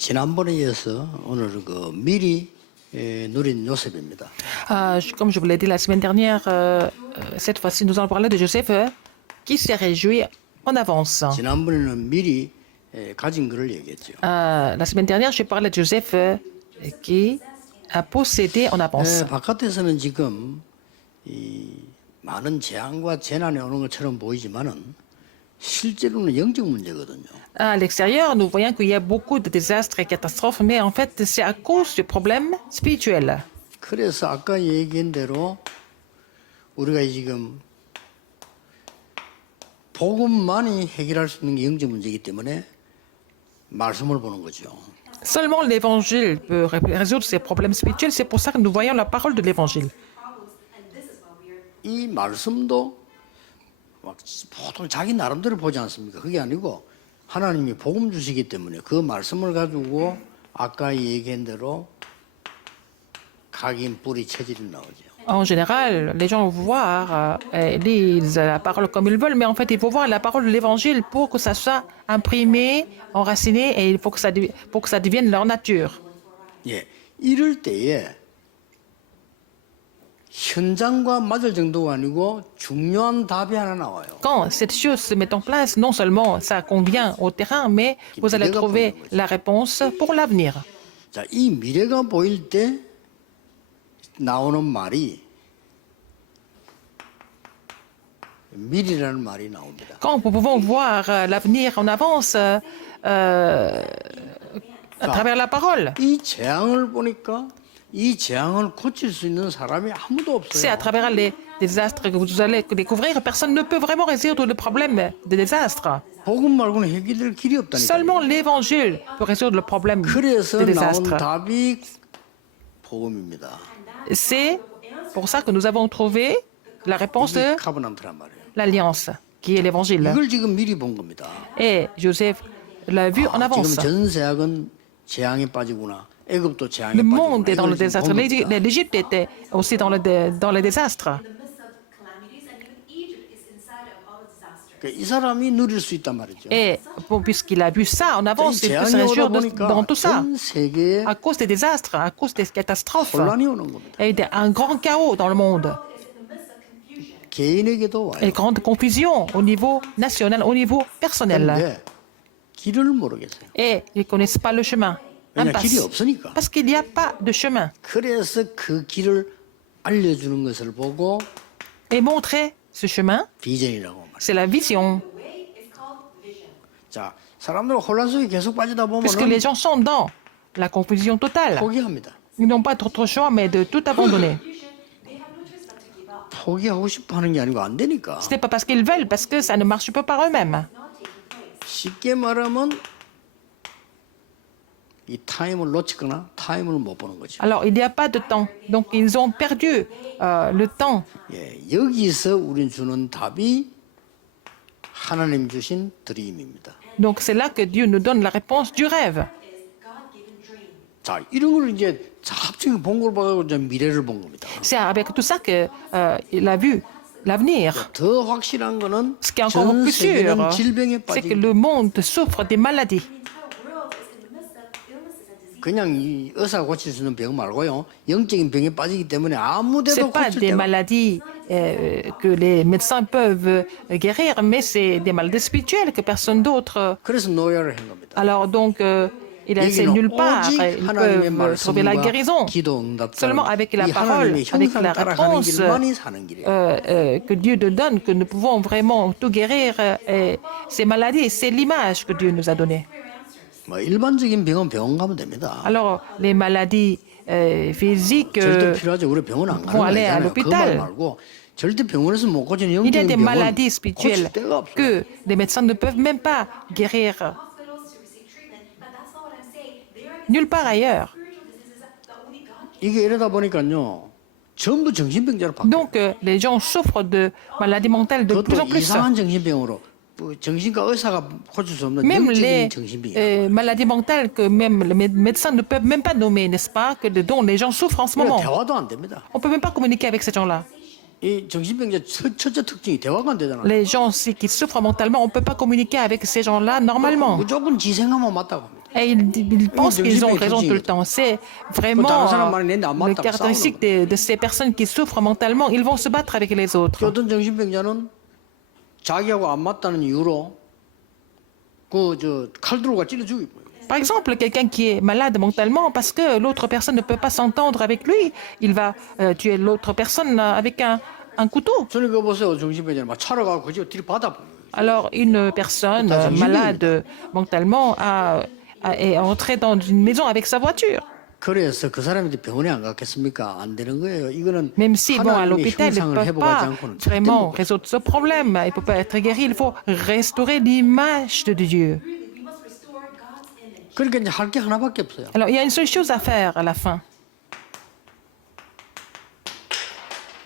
지난번에 이어서 오늘 그 미리 누린 요셉입니다. Comme je vous l'ai dit la semaine dernière, cette fois-ci, nous allons parler de Joseph qui s'est réjoui en avance. 지난번에는 미리 가진 것을 얘기했죠. La semaine dernière, j'ai parlé de Joseph qui a possédé en avance. 바깥에서는 지금 이 많은 재앙과 재난이 오는 것처럼 보이지만은 실제로는 영적 문제거든요. À l'extérieur, nous voyons qu'il y a beaucoup de désastres et catastrophes, mais en fait, c'est à cause du problème spirituel. 그래서 아까 얘기한 대로 우리가 지금 복음만이 해결할 수 있는 게 영적 문제이기 때문에 말씀을 보는 거죠. Seulement l'évangile peut résoudre ces problèmes spirituels. C'est pour ça que nous voyons la parole de l'évangile. 이 말씀도 막 보통 자기 나름대로 보지 않습니까? 그게 아니고 하나님이 복음 주시기 때문에 그 말씀을 가지고 아까 얘기한 대로 각인 뿌리 체질이 나오죠. En général, les gens voient, lisent la parole comme ils veulent, mais en fait, il faut voir la parole de l'évangile pour que ça soit imprimé, enraciné, et il faut que ça devienne leur nature. 예, 이럴 때에 현장과 맞을 정도가 아니고 중요한 답이 하나 나와요. Quand cette chose se met en place, non seulement ça convient au terrain, mais vous allez trouver la réponse pour l'avenir. 자, 이 미래가 보일 때 나오는 말이 미리라는 말이 나옵니다. Quand nous pouvons voir l'avenir en avance à travers la parole, 이 재앙을 보니까 이 재앙을 고칠 수 있는 사람이 아무도 c'est à 없어요. travers les désastres que vous allez découvrir, personne ne peut vraiment résoudre le problème des désastres. 복음 말고는 해결될 길이 없다니까. Seulement l'évangile peut résoudre le problème 그래서 des 나온 désastres. 답이 복음입니다. C'est pour ça que nous avons trouvé la réponse de 이게 카브넌트란 말이에요. l'alliance, qui est l'évangile. 이걸 지금 미리 본 겁니다. Et Joseph l'a vu en 지금 avance. 전 세상은 재앙에 빠지구나. 애굽도 재앙에 Le 빠지구나. monde est dans le 이걸 지금 désastre. 본 겁니다. L'Égypte était aussi dans le désastre. 그러니까 이 사람이 누릴 수 있단 말이죠. Et puisqu'il a vu ça en 이 avance, il peut se 재앙이 오다 réjouir 보니까 dans tout ça. 전 세계에 À cause des désastres, à cause des catastrophes, 혼란이 오는 겁니다. il y a un grand chaos dans le monde. 개인에게도 와요. Et grande confusion au niveau national, au niveau personnel. 그런데 길을 모르겠어요. Et ils ne connaissent pas le chemin. 왜냐 길이 Impasse. 없으니까. Parce qu'il n'y a pas de chemin. 그래서 그 길을 알려주는 것을 보고 Et montrer ce chemin, 비전이라고 말해요. c'est la vision. 자, 사람들은 혼란 속에 계속 빠지다 Puisque les 보면 gens sont dans la confusion totale. 포기합니다. Ils n'ont pas d'autre choix, mais de tout abandonner. 포기하고 싶어 하는 게 아니고 안 되니까. Ce n'est pas parce qu'ils veulent, parce que ça ne marche pas par eux-mêmes. 쉽게 말하면 이 타임을 놓치거나 타임을 못 보는 거죠. Alors, il n'y a pas de temps. Donc, ils ont perdu le temps. 예, 여기서 우린 주는 답이 하나님 주신 드림입니다. Donc, c'est là que Dieu nous donne la réponse du rêve. 자, 이런 걸 이제 합층 본 걸 봐가지고 이제 미래를 본 겁니다. C'est avec tout ça qu'il a vu l'avenir. 더 확실한 거는 Ce qui est encore 전 plus sûr, 세계는 질병에 c'est que 빠진 le monde souffre des maladies. 그냥 이 의사가 고칠 수 있는 병 말고요. 영적인 병에 빠지기 때문에 Ce 아무데도 n'est pas 고칠 des 데가 maladies que les médecins peuvent guérir, mais c'est des maladies spirituelles que personne d'autre. 그래서 노예를 한 겁니다. Alors donc, c'est 여기는 nulle part. 오직 Ils 하나님의 peuvent trouver la 말씀과 guérison. 기도 응답 Seulement avec la 이 parole, 하나님의 avec la 형상 따라가는 réponse 길만이 사는 길이에요. que Dieu nous donne, que nous pouvons vraiment tout guérir. Ces maladies, c'est l'image que Dieu nous a donnée. 뭐 일반적인 병은 병원 가면 됩니다. Alors, les maladies physiques, 절대 필요하죠. 우리 병원 안 가는 pour 거 aller à 아니잖아요. 그 말 l'hôpital. 말고 절대 병원에서 못 고치는 il y a 영적인 des 병은 maladies 고칠 spirituelles 데가 없어요. que les médecins ne peuvent même pas guérir nulle part ailleurs. 이게 이러다 보니까요. 전부 정신병자로 바뀌어요. Donc, les gens souffrent de maladies mentales de plus en 그것도 plus. 이상한 정신병으로 정신과 의사가 고칠 수 없는 Même 영적인 les 정신병이에요. maladies mentales que même les médecins ne peuvent même pas nommer, n'est-ce pas, dont les gens souffrent en ce moment. 대화도 안 됩니다. On ne peut même pas communiquer avec ces gens-là. 이 정신병자 첫째 특징이 대화가 안 되잖아요. Les gens qui souffrent mentalement, on ne peut pas communiquer avec ces gens-là normalement. 무조건 지 생각만 맞다고 합니다. Et ils pensent qu'ils ont raison tout le temps. C'est vraiment la caractéristique de ces personnes qui souffrent mentalement. Ils vont se battre avec les autres. 어떤 정신병자는 자기하고 안 맞다는 이유로 칼 들고 찔러 죽이고. Par exemple, quelqu'un qui est malade mentalement parce que l'autre personne ne peut pas s'entendre avec lui, il va tuer l'autre personne avec un couteau. 저는 그거 보세요. 정신병자는 막 차로 가고 그저 뒤로 받아. Alors, une personne malade mentalement est entrée dans une maison avec sa voiture. 그래서 그 사람한테 병원에 안 갔겠습니까? 안 되는 거예요. 이거는 Même s'ils vont à 하나님의 l'hôpital, ils ne 형상을 peuvent 회복하지 pas 않고는 절대 vraiment 못. résoudre ce problème. Il ne peut pas être guéri. Il faut restaurer l'image de Dieu. 그러니까 이제 할 게 하나밖에 없어요. Alors, il y a une seule chose à faire à la fin.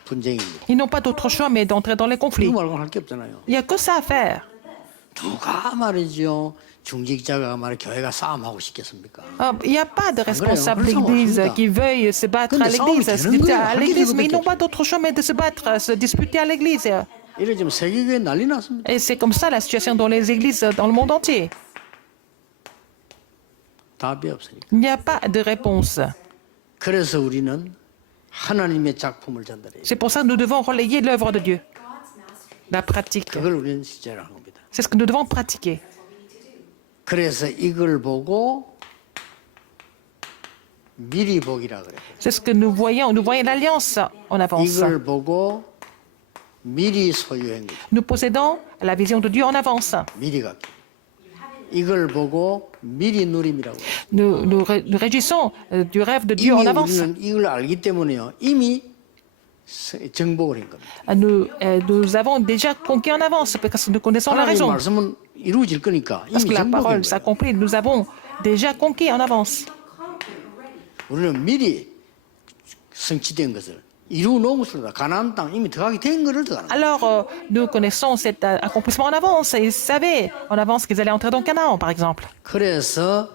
분쟁입니다. Ils n'ont pas d'autre choix mais d'entrer dans les conflits. 이거 말고는 할 게 없잖아요. Il n'y a que ça à faire. 누가 말이죠. 중직자가 말이 교회가 싸움하고 싶겠습니까? Il n'y a pas de responsable 그래요. d'église 그래서 qui veuille se battre à 근데 l'église, 싸움이 se 되는 disputer 거예요. à 할 l'église, 게 mais ils n'ont 그거밖에 pas d'autre choix mais de se battre, se disputer à l'église. 이래 지금 세계교회 난리 났습니다. Et c'est comme ça la situation dans les églises dans le monde entier. 답이 없으니까. Il n'y a pas de réponse. 그래서 우리는 하나님의 작품을 전달해요. C'est pour ça que nous devons relayer l'œuvre de Dieu. La pratique. 그걸 우리는 실제로 하는 겁니다. C'est ce que nous devons pratiquer. 그래서 이걸 보고 미리 보기라 그래요. C'est ce que nous voyons. Nous voyons l'alliance en avance. 이걸 보고 미리 소유한 거죠. Nous possédons la vision de Dieu en avance. 미리 갖기. 이걸 보고 미리 누림이라고. Nous réjouissons du rêve de Dieu 이미 en avance. 우리는 이걸 알기 때문에요. 이미 정복을 한 겁니다. Nous avons déjà conquis en avance parce que nous connaissons la 하나님 raison. 말씀은 이루어질 거니까 Parce 이미 que la 정복한 parole 거예요. s'accomplit. Nous avons déjà conquis en avance. 우리는 미리 성취된 것을 이루 놓은 것으로 가나안 땅 이미 들어가게 된 것을 들어가는 거예요. Alors, nous connaissons cet accomplissement en avance. Ils savaient en avance qu'ils allaient entrer dans Canaan, par exemple. 그래서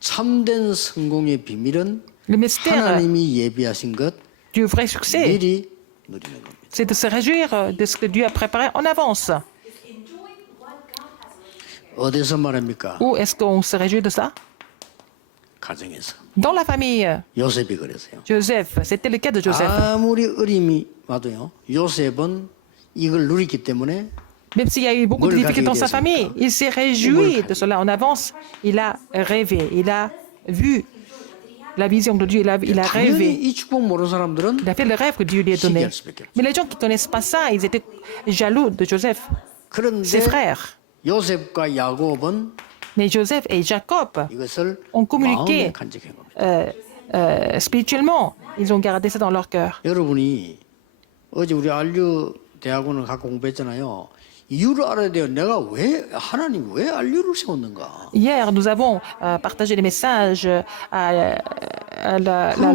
참된 성공의 비밀은 Le mystère 하나님이 예비하신 것 du vrai succès, 미리 누리는 겁니다. c'est de se réjouir de ce que Dieu a préparé en avance. 어디서 말합니까? Où est-ce qu'on se réjouit de ça? 가정에서. Dans la famille. 요셉이 그랬어요. Joseph, c'était le cas de Joseph. 아무리 어림이 와도요. 요셉은 이걸 누리기 때문에 Même s'il y a eu beaucoup de difficultés dans sa famille, il s'est réjoui de cela en avance. Il a rêvé, il a vu la vision de Dieu, il a 당연히 rêvé. 이 축복 모르는 사람들은 Il a fait le rêve que Dieu lui a donné. 시기할 수밖에 없어요. Mais les gens qui ne connaissent pas ça, ils étaient jaloux de Joseph, ses 그런데 frères. 요셉과 야곱은 Mais Joseph et Jacob 이것을 ont communiqué 마음에 간직한 겁니다. spirituellement. Ils ont gardé ça dans leur cœur. 여러분이 어제 우리 안류 대학원을 갖고 공부했잖아요. 이유를 알아야 돼요. 내가 왜 하나님 왜 안류를 세웠는가? Hier, nous avons partagé des messages à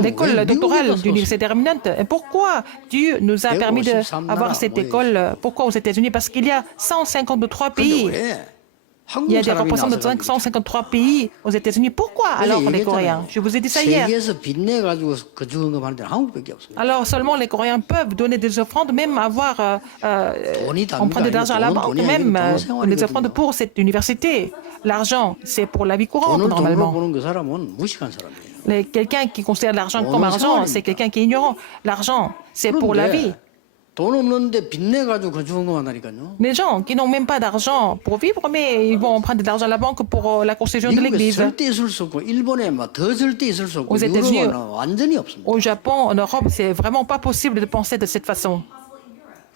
l'école doctorale de l'Université d'Herminante. Et pourquoi Dieu nous a permis d'avoir cette école? Pourquoi aux États-Unis? Parce qu'il y a 153 근데 pays. 왜 Il y a 한국 des 사람이 représentants de 나서 553 pays aux États-Unis. Pourquoi alors les Coréens? Je vous ai dit ça hier. 세계에서 빚내 가지고 그 주금 하는 데는 한국밖에 없습니다. Alors seulement les Coréens peuvent donner des offrandes, même avoir emprunté de l'argent à la banque, même des offrandes pour cette université. L'argent, c'est pour la vie courante 돈을 돈으로 normalement. 보는 그 사람은 무식한 사람이에요. Quelqu'un qui considère l'argent comme argent, c'est quelqu'un qui est ignorant. L'argent, c'est pour la vie. 돈 없는데 빚내 가지고 그 주금 한다니까요. Les gens qui n'ont même pas d'argent pour vivre, mais ils vont emprunter de l'argent à la banque pour la construction de 미국에 l'église. 절대 있을 수 없고 일본에 막 더 절대 있을 수 없고 Aux États-Unis, 유럽은 완전히 없습니다. Au Japon, en Europe, c'est vraiment pas possible de penser de cette façon.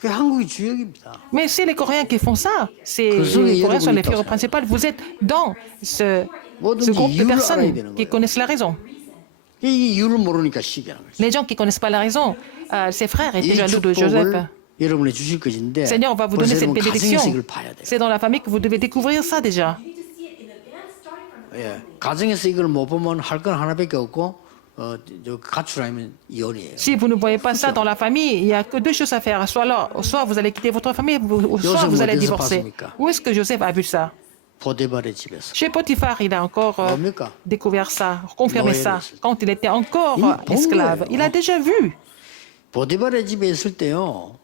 그게 한국이 주역입니다. Mais c'est les Coréens qui font ça. 그 Les 속에 Coréens sont les 여러분이 figures 있다고 principales. Vous êtes dans ce 뭐든지 groupe de 이유를 알아야 personnes 되는 qui 거예요. connaissent la raison. 이 이유를 모르니까 시기하는 거죠. Les gens qui connaissent pas la raison, ses frères étaient 이 jaloux de Joseph. 축복을 여러분이 주실 것인데 Le Seigneur va vous donner cette 벌써 여러분 bénédiction. 가정에서 이걸 봐야 돼요. C'est dans la famille que vous devez découvrir ça déjà. 예, 가정에서 이걸 못 보면 할 건 하나밖에 없고 저 가출하면 이혼이에요. Si vous ne voyez pas ça dans la famille, il n'y a que deux choses à faire. Soit vous allez quitter votre famille, soit Joseph vous allez 어디서 divorcer. 봤습니까? Où est-ce que Joseph a vu ça? 보데발의 집에서. Chez Potiphar, il a encore 뭡니까? découvert ça, confirmé ça, quand il était encore 이미 본 esclave. 거예요. Il a déjà vu. 보데발의 집에 있을 때요.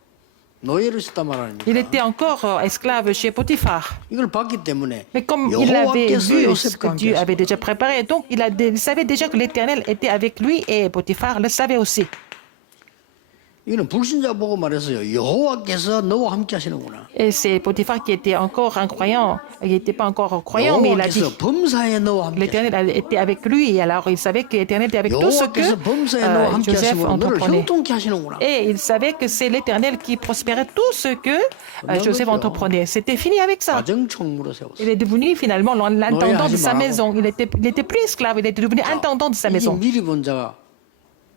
노예로 있었단 말 아닙니까? Il était encore esclave chez Potiphar. 이걸 봤기 때문에 Mais comme il avait 여호와께서 vu ce que 요셉과 Dieu 함께 avait déjà préparé, donc il savait déjà que l'Éternel était avec lui et Potiphar le savait aussi. 이거는 불신자 보고 말했어요. 여호와께서 너와 함께 하시는구나. Et c'est Potiphar qui était encore un croyant. Il n'était pas encore croyant, mais il a dit 여호와께서 범사에 너와 함께 l'Éternel était avec lui. Et alors il savait que l'Éternel était avec tout ce que 여호와께서 범사에 너와 함께 Joseph 하시면 너를 entreprenait. 형통케 하시는구나. Et il savait que c'est l'Éternel qui prospérait tout ce que Joseph entreprenait. C'était fini avec ça. 가정총무로 세웠어요. Il est devenu finalement l'intendant de sa maison. Il était plus esclave, il était devenu intendant de sa 이게 maison. 미리 본 자가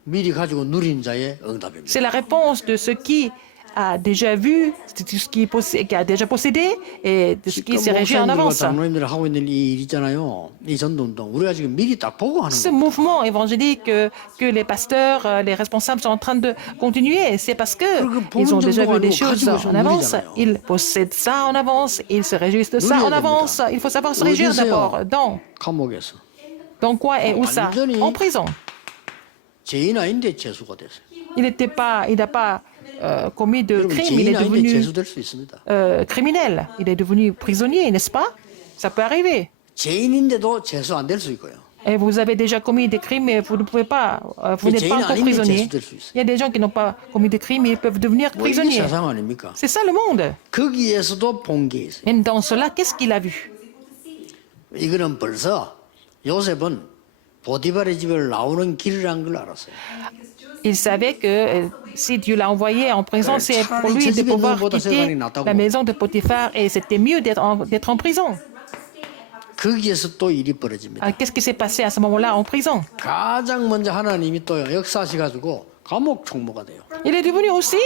미리 가지고 누린 자의 응답입니다. C'est la réponse de ce qui a déjà vu, de ce qui a déjà possédé et de ce qui s'est régi en 목사님들과 avance. 장로님들 하고 있는 이 일 있잖아요. 이 전도운동 우리가 지금 미리 딱 보고 하는 Ce 거예요. mouvement évangélique que les pasteurs, les responsables sont en train de continuer, c'est parce qu'ils ont déjà vu des choses en avance. Ils possèdent ça en avance, ils se réjouissent de ça en avance. Il faut savoir se réjouir d'abord. 감옥에서 Dans quoi et où ça? En prison. 죄인 아닌데 죄수가 됐어요. Il n'a pas commis de 여러분 crime, il est 죄인 아닌데 devenu 죄수 될 수 있습니다. criminel. Il est devenu prisonnier, n'est-ce pas? Ça peut arriver. 죄인인데도 죄수 안 될 수 있고요. Et vous avez déjà commis des crimes, mais vous ne pouvez pas, vous Mais n'êtes pas 죄인 encore 아니면 prisonnier. 죄수 될수 있어요. Il y a des gens qui n'ont pas commis de crimes, mais ils peuvent devenir 뭐 이게 prisonniers. 세상 아닙니까? C'est ça le monde. 거기에서도 본 게 있어요. Et dans cela, qu'est-ce qu'il a vu? 이거는 벌써 요셉은 보디발의 집을 나오는 길이라는 걸 알았어요. Il savait que si Dieu l'a envoyé en prison, c'est pour lui de pouvoir quitter la maison de Potiphar et c'était mieux d'être en prison. 거기에서 또 일이 벌어집니다. Alors, qu'est-ce qui s'est passé à ce moment-là en prison? 가장 먼저 하나님이 또 역사하셔가지고 감옥 총무가 돼요. Il est devenu aussi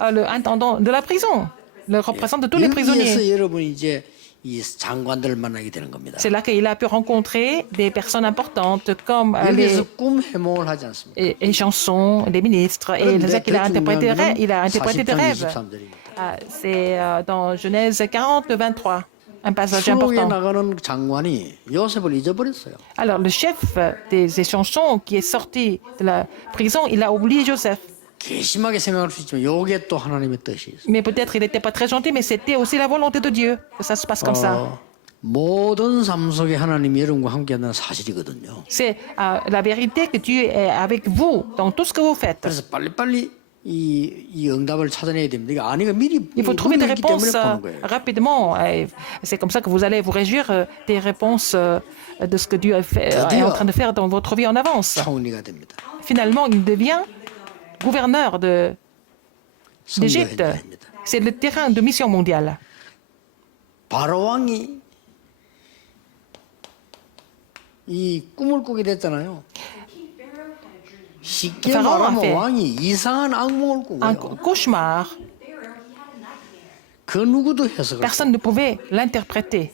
le intendant de la prison, le représentant de tous les prisonniers. 여기에서 여러분이 이제 이 장관들을 만나게 되는 겁니다. C'est là qu'il a pu rencontrer des personnes importantes comme 여기에서 꿈 해몽을 하지 않습니다. les chansons, les ministres, et c'est ça qu'il a interprété, il a interprété des rêves. 23절입니다. C'est dans Genèse 40, 23, un passage 수록에 important. 나가는 장관이 요셉을 잊어버렸어요. Alors, le chef des chansons qui est sorti de la prison, il a oublié Joseph. 괘씸하게 생각할 수 있지만 이게 또 하나님의 뜻이 있어요. Mais peut-être il n'était pas très gentil, mais c'était aussi la volonté de Dieu que ça se passe comme ça. 모든 삶 속에 하나님이 여러분과 함께한다는 사실이거든요. C'est la vérité que Dieu est avec vous dans tout ce que vous faites. 그래서 빨리빨리 이 응답을 찾아내야 됩니다. 이게 아니가 미리 Il faut trouver des 누리기 때문에 réponses 보는 거예요. rapidement. Et c'est comme ça que vous allez vous réjouir des réponses de ce que Dieu est en train de faire dans votre vie en avance. 총리가 됩니다. Finalement, il devient gouverneur d'Égypte. 선교행자입니다. C'est le terrain de mission mondiale. 바로 왕이 이 꿈을 꾸게 됐잖아요. 쉽게 Pharaon a 말하면 fait 왕이 이상한 악몽을 꾼 un 거예요. cauchemar. 그 누구도 해석을. Personne ne pouvait l'interpréter.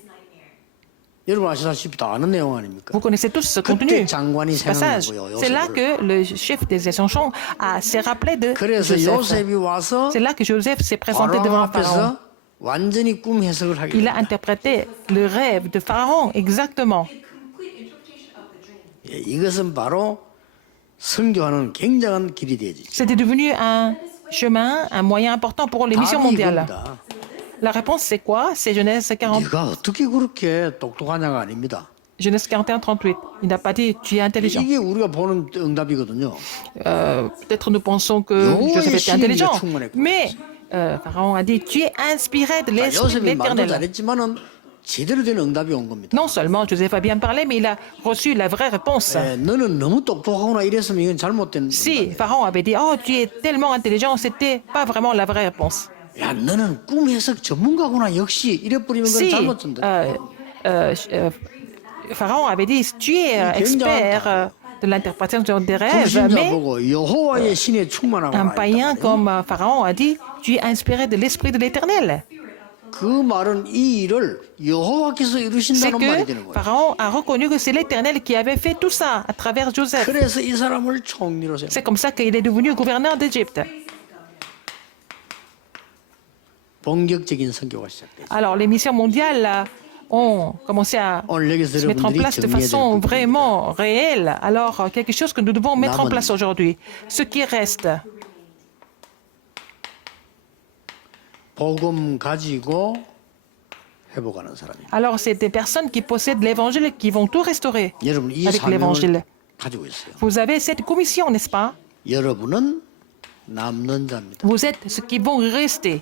여러분 아시다시피 다 아는 내용 아닙니까? Vous connaissez tous ce contenu, 그때 장관이 ce passage. 생각나고요. C'est là que le chef des échanges s'est rappelé de 그래서 Joseph. 요셉이 와서 C'est là que Joseph s'est présenté 바로 devant Pharaon. 앞에서 완전히 꿈 해석을 하게 Il a 됩니다. interprété le rêve de Pharaon exactement. 예, 이것은 바로 선교하는 굉장한 길이 되지. C'était devenu un chemin, un moyen important pour les missions 답이 mondiales. 이겁니다. La réponse, c'est quoi? C'est Genèse 40, 네가 어떻게 그렇게 똑똑하냐가 아닙니다. Genèse 41, 38. Il n'a pas dit tu es intelligent. 이게 우리가 보는 응답이거든요. Peut-être nous pensons que Joseph était intelligent. Mais Pharaon a dit tu es inspiré de l'esprit de 요셉이 말도 l'éternel. 잘했지만은 제대로 된 응답이 온 겁니다. Non seulement Joseph a bien parlé, mais il a reçu la vraie réponse. 예, 너는 너무 똑똑하구나 이랬으면 이건 잘못된 Si 응답이에요. Pharaon avait dit oh tu es tellement intelligent, c'était pas vraiment la vraie réponse. 야 너는 꿈 해석 전문가구나 역시 이래버리면 그건 Si 잘못된다. Pharaon avait dit tu es expert de l'interprétation des rêves, 불신자 mais 보고 여호와의 신에 un 충만하구나. païen 했단 말이에요. comme Pharaon a dit tu es inspiré de l'esprit de l'éternel. 그 말은 이 일을 여호와께서 C'est 이루신다는 말이 que 되는 거예요. Pharaon a reconnu que c'est l'éternel qui avait fait tout ça à travers Joseph. 그래서 이 사람을 총리로 세워. C'est comme ça qu'il est devenu gouverneur d'Égypte. 본격적인 선교가 시작됐어요. Alors les missions mondiales ont commencé à 오늘 여기서 se mettre en 여러분들이 place de 정리해야 될 façon 부분입니다. vraiment réelle. Alors, quelque chose que nous devons mettre en 남은 place aujourd'hui. Ce qui reste, 복음 가지고 회복하는 사람입니다. Alors, c'est des personnes qui possèdent l'évangile qui vont tout restaurer 여러분 이 avec 사명을 l'évangile. 가지고 있어요. Vous avez cette commission, n'est-ce pas? 여러분은 남는 자입니다. Vous êtes ceux qui vont rester.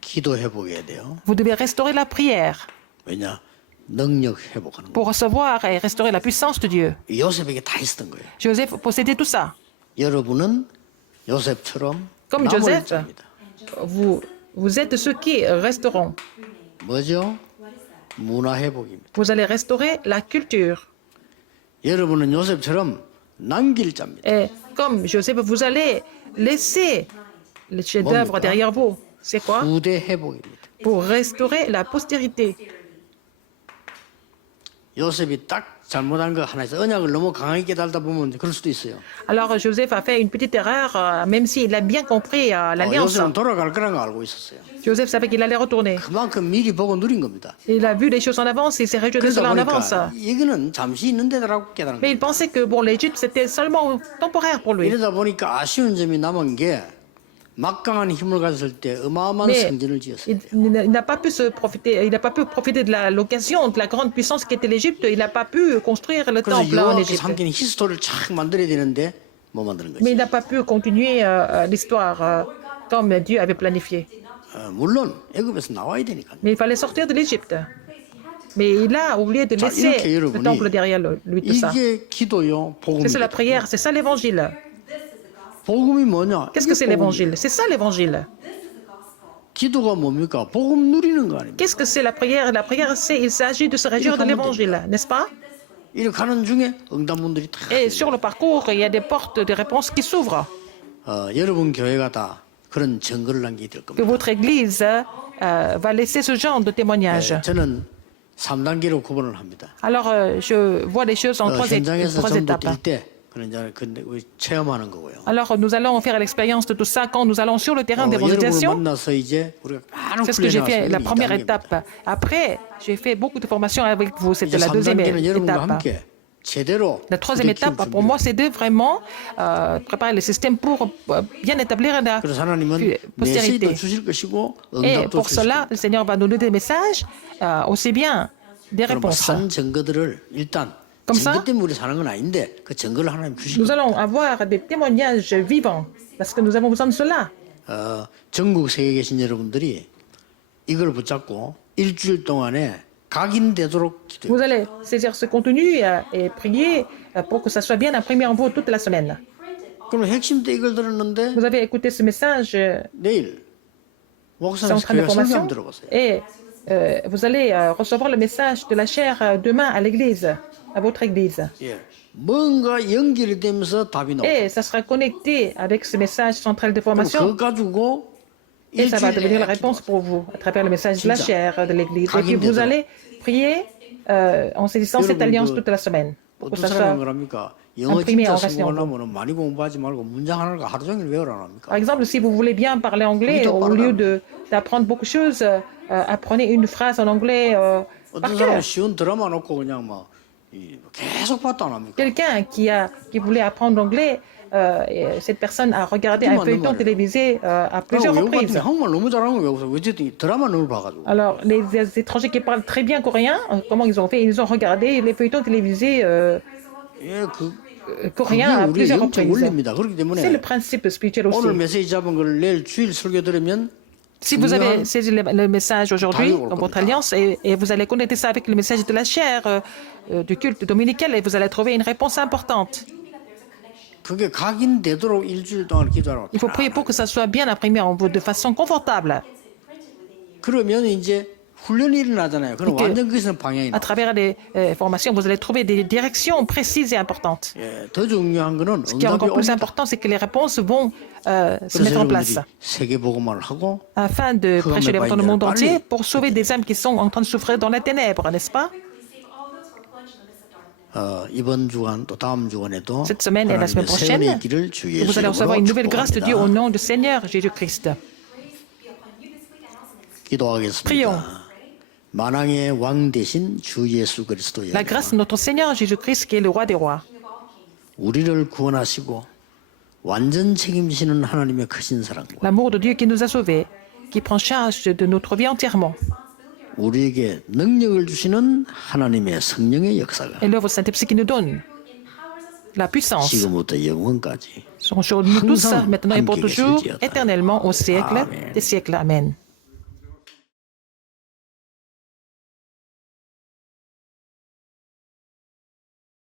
기도 회복해야 돼요. Vous devez restaurer la prière 왜냐? 능력 회복하는 거. pour recevoir et restaurer la puissance de Dieu. 요셉에게 다 있었던 거예요. Joseph possédait tout ça. 여러분은 요셉처럼 Comme 남을 Joseph, 자입니다. vous êtes ceux qui resteront. 뭐죠? 문화 회복입니다. Vous allez restaurer la culture. 여러분은 요셉처럼 남길 자입니다. Et comme Joseph, vous allez laisser les chefs-d'œuvre derrière vous. C'est quoi? 후대 회복입니다. Pour restaurer la postérité. 요셉이 딱 잘못한 거 하나 있어. 언약을 너무 강하게 깨달다 보면 그럴 수도 있어요. Alors Joseph a fait une petite erreur, même s'il a bien compris l'alliance. 요셉은 돌아갈 거라는 거 알고 있었어요. Joseph savait qu'il allait retourner. 그만큼 미리 보고 누린 겁니다. Il a vu les choses en avance et s'est réjoui de 그러다 cela en avance. 보니까 이거는 잠시 있는 데라고 깨달은 Mais il 거예요. pensait que bon, l'Égypte c'était seulement temporaire pour lui. 이러다 보니까 아쉬운 점이 남은 게 막강한 힘을 가졌을 때 어마어마한 Mais 성전을 지었어요. il n'a pas pu il n'a pas pu profiter de l'occasion, de la grande puissance qu'était l'Égypte. Il n'a pas pu construire le 그래서 temple en 여호와께 Égypte. 삼킨 히스토리를 착 만들어야 되는데 못 만드는 Mais il 거죠. n'a pas pu continuer l'histoire comme Dieu avait planifié. 물론 애굽에서 나와야 되니까. Mais il fallait sortir de l'Égypte. Mais il a oublié de 자, laisser 이렇게 le 여러분이 temple derrière lui, tout ça. 이게 기도요, C'est ça la 복음입니다. prière, c'est ça l'évangile. 복음이 뭐냐? Qu'est-ce que 이게 c'est 복음이에요. l'évangile? C'est ça l'évangile. 기도가 뭡니까? 복음 누리는 거 아닙니까? Qu'est-ce que c'est la prière? La prière, c'est il s'agit de se réjouir de l'évangile, n'est-ce pas? 이렇게 가는 중에 응답문들이 다 Et sur le parcours, il y a des portes de réponse qui s'ouvrent. 여러분 교회가 다 그런 증거를 남기게 될 Que 겁니다. votre Église va laisser ce genre de témoignage. 저는 3단계로 구분을 합니다. Alors, je vois les choses en trois 현장에서 전도 étapes. 뛸때 그런 이제 우리 체험하는 거고요. Alors, nous allons faire l'expérience de tout ça quand nous allons sur le terrain 여러분을 d'évangélisation. 만나서 이제 우리가 많은 C'est ce que j'ai fait, la 훈련을 première étape. Après, j'ai fait beaucoup de formations avec vous. C'était la deuxième 3단계는 여러분과 étape. 함께 제대로 La troisième étape, pour moi, c'est de vraiment préparer le système pour bien établir la 그래서 하나님은 메시지도 postérité. 주실 것이고 Et 응답도 pour 주실 cela, le Seigneur va nous donner des messages, aussi bien des 그럼 réponses. 산 증거들을 일단 Comme 증거 ça, 때문에 우리 사는 건 아닌데 그 증거를 하나님 주실 nous 거예요. allons avoir des témoignages vivants, parce que nous avons besoin de cela. 전국 세계에 계신 여러분들이 이걸 붙잡고 일주일 동안에 각인되도록 기도해요. Vous allez saisir ce contenu et prier pour que ça soit bien imprimé en vous toute la semaine. 그럼 핵심 때 이걸 들었는데 Vous avez écouté ce message, 내일 c'est en 목사님 train de 교회 formation, 설교 들어보세요. et vous allez recevoir le message de la chair demain à l'église, à votre église. 예. 뭔가 연결이 되면서 답이 나와요. Et ça sera connecté avec ce message central de 그럼 formation. 그거 가지고 Et ça va devenir la 일주일에 réponse pour vous à travers le message de la chair de l'Église. Et puis vous allez prier en saisissant cette alliance toute la semaine. Pour que 어떤 ça soit... 사람은 그럽니까? 영어 imprimé 진짜 en reste en 성공하려면 많이 공부하지 말고 문장 하나를 하루 종일 외우라 합니까? Par exemple, si vous voulez bien parler anglais, au lieu d'apprendre beaucoup de choses, apprenez une phrase en anglais par 어떤 cœur. 사람은 쉬운 드라마 놓고 그냥 막 계속 봤다 안 합니까? Quelqu'un qui voulait apprendre l'anglais, et cette personne a regardé un feuilleton télévisé à plusieurs 외국 같으면 reprises. 한국말 너무 잘하는 거 외우서 어쨌든 드라마 너무 봐가지고 Alors, les étrangers qui parlent très bien coréen, comment ils ont fait? Ils ont regardé les feuilletons télévisés 예, coréens à 우리 plusieurs 영적 reprises. 원리입니다. 그렇기 C'est 때문에 le principe spirituel aussi. 오늘 메시지 잡은 걸 내일 주일 설교 들으면 Si vous avez saisi le message aujourd'hui Parole dans votre comme ça. alliance et vous allez connecter ça avec le message de la chair du culte dominical et vous allez trouver une réponse importante. 그게 각인되도록 일주일 동안 기도하라고. Il faut prier pour que ça soit bien imprimé en vous de façon confortable. 그러면 이제 훈련이 일어나잖아요. 그럼 이렇게 완전 거기서 방향이 À 나. travers les formations, vous allez trouver des directions précises et importantes. 예, 더 중요한 거는 Ce qui est 응답이 encore plus 옵니다. important, c'est que les réponses vont se 그래서 mettre en place 여러분들이 세계 복음을 하고 afin de prêcher l'évangile dans le monde entier pour sauver des âmes qui sont en train de souffrir dans les ténèbres, n'est-ce pas? 이번 주간 또 다음 주간에도 Cette semaine et la semaine 하나님의 세운의 prochaine, 길을 주 vous allez recevoir une nouvelle grâce de Dieu au 축복합니다. nom du Seigneur Jésus-Christ. 기도하겠습니다. Prions. 만왕의 왕 대신 주 예수 그리스도의 La grâce de notre Seigneur Jésus-Christ qui est le roi des rois. 우리를 구원하시고 완전 책임지시는 하나님의 크신 사랑과 L'amour de Dieu qui nous a sauvés qui prend charge de notre vie entièrement. 우리에게 능력을 주시는 하나님의 성령의 역사가 Et l'œuvre du Saint-Esprit qui nous donne la puissance 지금부터 영원까지 sont sur nous tous, 항상 maintenant et pour 함께 toujours, 계실지어다. éternellement, au siècle Amen. des siècles. Amen.